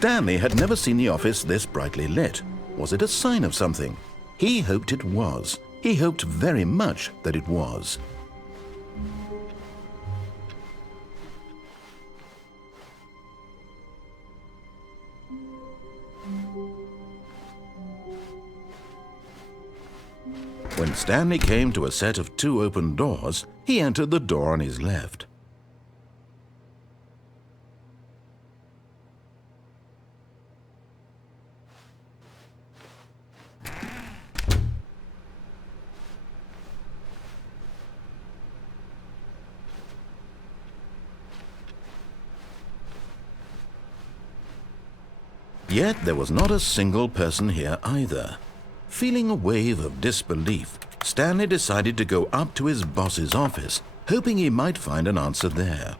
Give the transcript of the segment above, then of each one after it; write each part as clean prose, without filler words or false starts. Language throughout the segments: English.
Stanley had never seen the office this brightly lit. Was it a sign of something? He hoped it was. He hoped very much that it was. When Stanley came to a set of 2 open doors, he entered the door on his left. Yet there was not a single person here either. Feeling a wave of disbelief, Stanley decided to go up to his boss's office, hoping he might find an answer there.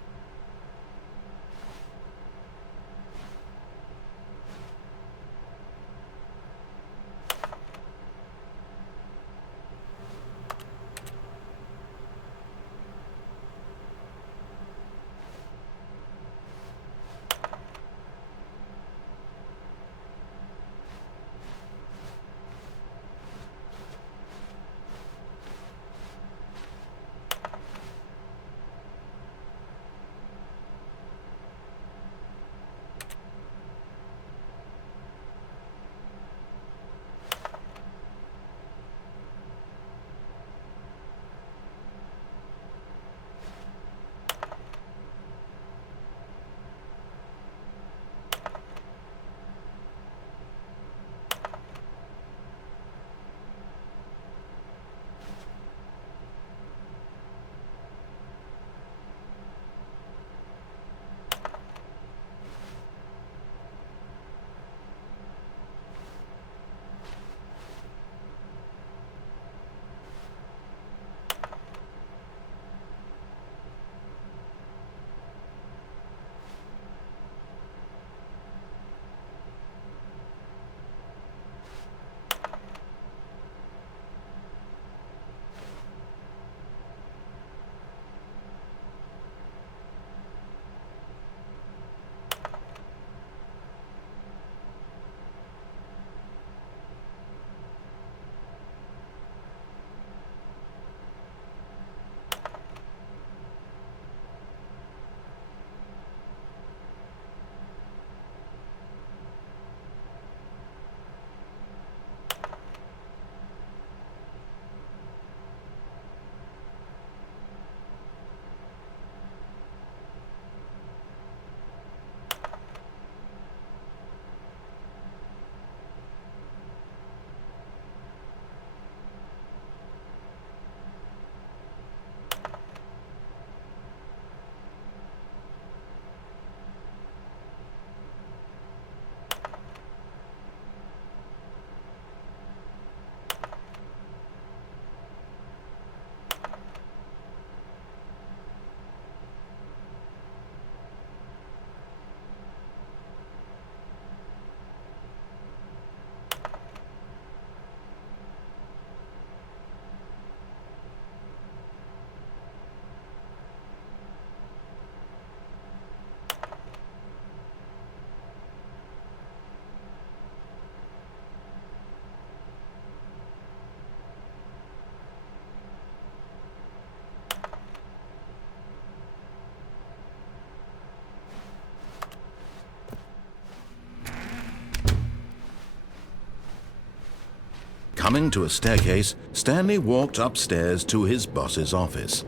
Coming to a staircase, Stanley walked upstairs to his boss's office.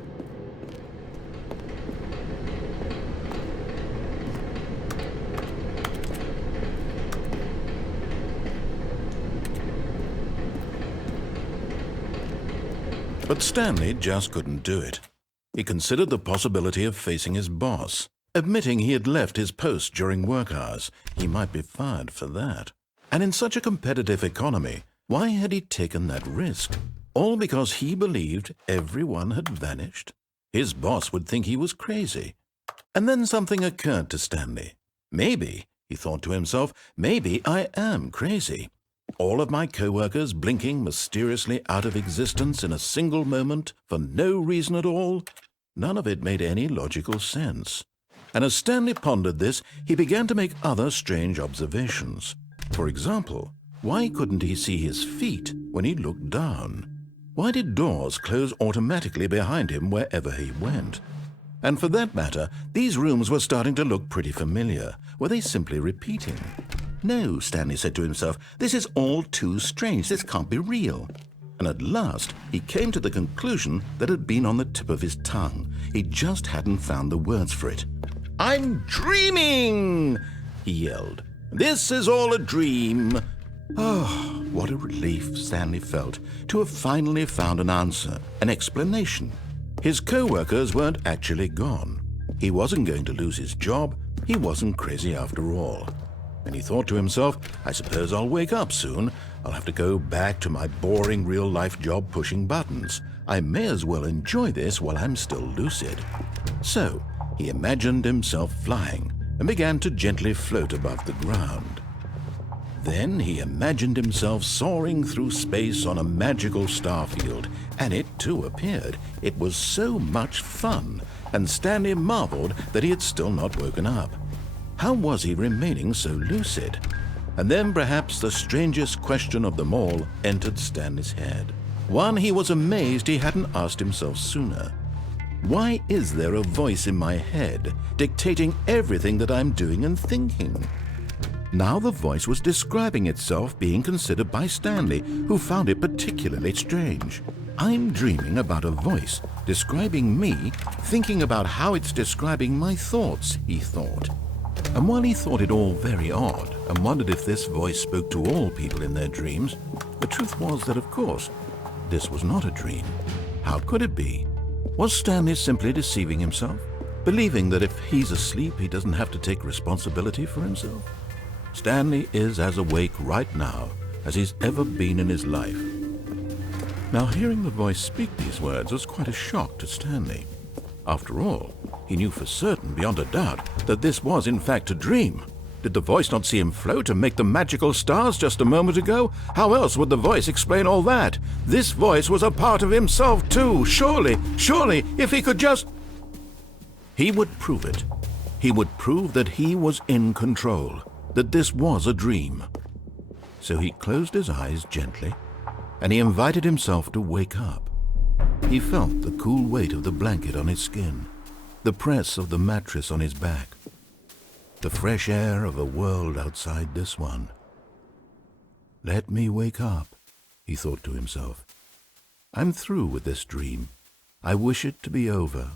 But Stanley just couldn't do it. He considered the possibility of facing his boss. Admitting he had left his post during work hours, he might be fired for that. And in such a competitive economy, why had he taken that risk? All because he believed everyone had vanished? His boss would think he was crazy. And then something occurred to Stanley. Maybe, he thought to himself, maybe I am crazy. All of my co-workers blinking mysteriously out of existence in a single moment for no reason at all? None of it made any logical sense. And as Stanley pondered this, he began to make other strange observations. For example, why couldn't he see his feet when he looked down? Why did doors close automatically behind him wherever he went? And for that matter, these rooms were starting to look pretty familiar. Were they simply repeating? No, Stanley said to himself, this is all too strange. This can't be real. And at last, he came to the conclusion that had been on the tip of his tongue. He just hadn't found the words for it. "I'm dreaming!" he yelled. "This is all a dream." Oh, what a relief Stanley felt to have finally found an answer, an explanation. His co-workers weren't actually gone. He wasn't going to lose his job. He wasn't crazy after all. And he thought to himself, I suppose I'll wake up soon. I'll have to go back to my boring real-life job pushing buttons. I may as well enjoy this while I'm still lucid. So he imagined himself flying and began to gently float above the ground. Then he imagined himself soaring through space on a magical starfield, and it too appeared. It was so much fun, and Stanley marveled that he had still not woken up. How was he remaining so lucid? And then perhaps the strangest question of them all entered Stanley's head. One he was amazed he hadn't asked himself sooner. Why is there a voice in my head dictating everything that I'm doing and thinking? Now the voice was describing itself being considered by Stanley, who found it particularly strange. I'm dreaming about a voice describing me, thinking about how it's describing my thoughts, he thought. And while he thought it all very odd and wondered if this voice spoke to all people in their dreams, the truth was that, of course, this was not a dream. How could it be? Was Stanley simply deceiving himself, believing that if he's asleep, he doesn't have to take responsibility for himself? Stanley is as awake right now as he's ever been in his life. Now, hearing the voice speak these words was quite a shock to Stanley. After all, he knew for certain, beyond a doubt, that this was in fact a dream. Did the voice not see him float and make the magical stars just a moment ago? How else would the voice explain all that? This voice was a part of himself too. Surely, if he could just... He would prove it. He would prove that he was in control, that this was a dream. So he closed his eyes gently, and he invited himself to wake up. He felt the cool weight of the blanket on his skin, the press of the mattress on his back, the fresh air of a world outside this one. Let me wake up, he thought to himself. I'm through with this dream. I wish it to be over.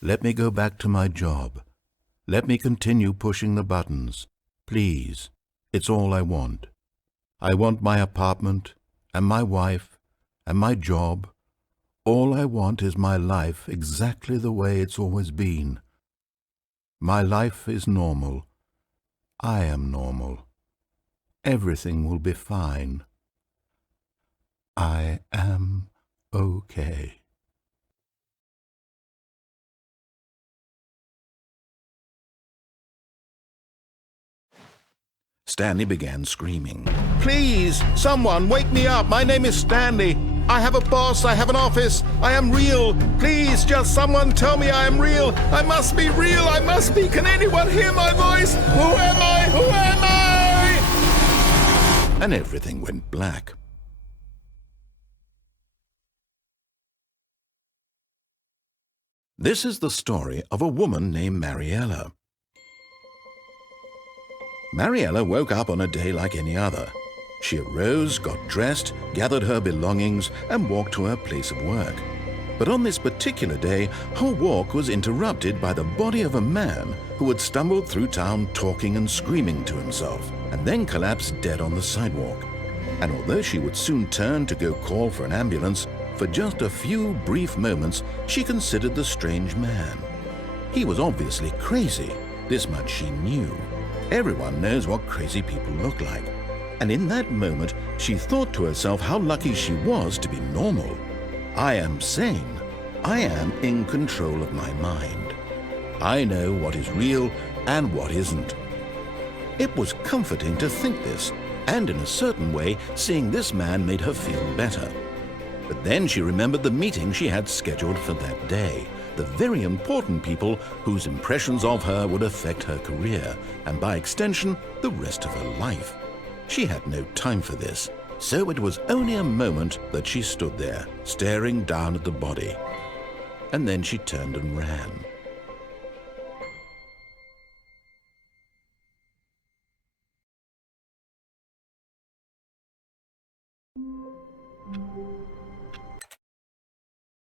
Let me go back to my job. Let me continue pushing the buttons. Please, it's all I want. I want my apartment and my wife and my job. All I want is my life exactly the way it's always been. My life is normal. I am normal. Everything will be fine. I am okay. Stanley began screaming. Please, someone, wake me up. My name is Stanley. I have a boss. I have an office. I am real. Please, just someone tell me I am real. I must be real. I must be. Can anyone hear my voice? Who am I? Who am I? And everything went black. This is the story of a woman named Mariella. Mariella woke up on a day like any other. She arose, got dressed, gathered her belongings, and walked to her place of work. But on this particular day, her walk was interrupted by the body of a man who had stumbled through town talking and screaming to himself, and then collapsed dead on the sidewalk. And although she would soon turn to go call for an ambulance, for just a few brief moments she considered the strange man. He was obviously crazy. This much she knew. Everyone knows what crazy people look like. And in that moment, she thought to herself how lucky she was to be normal. I am sane. I am in control of my mind. I know what is real and what isn't. It was comforting to think this, and in a certain way, seeing this man made her feel better. But then she remembered the meeting she had scheduled for that day. the very important people whose impressions of her would affect her career, and by extension, the rest of her life. She had no time for this, so it was only a moment that she stood there, staring down at the body. And then she turned and ran.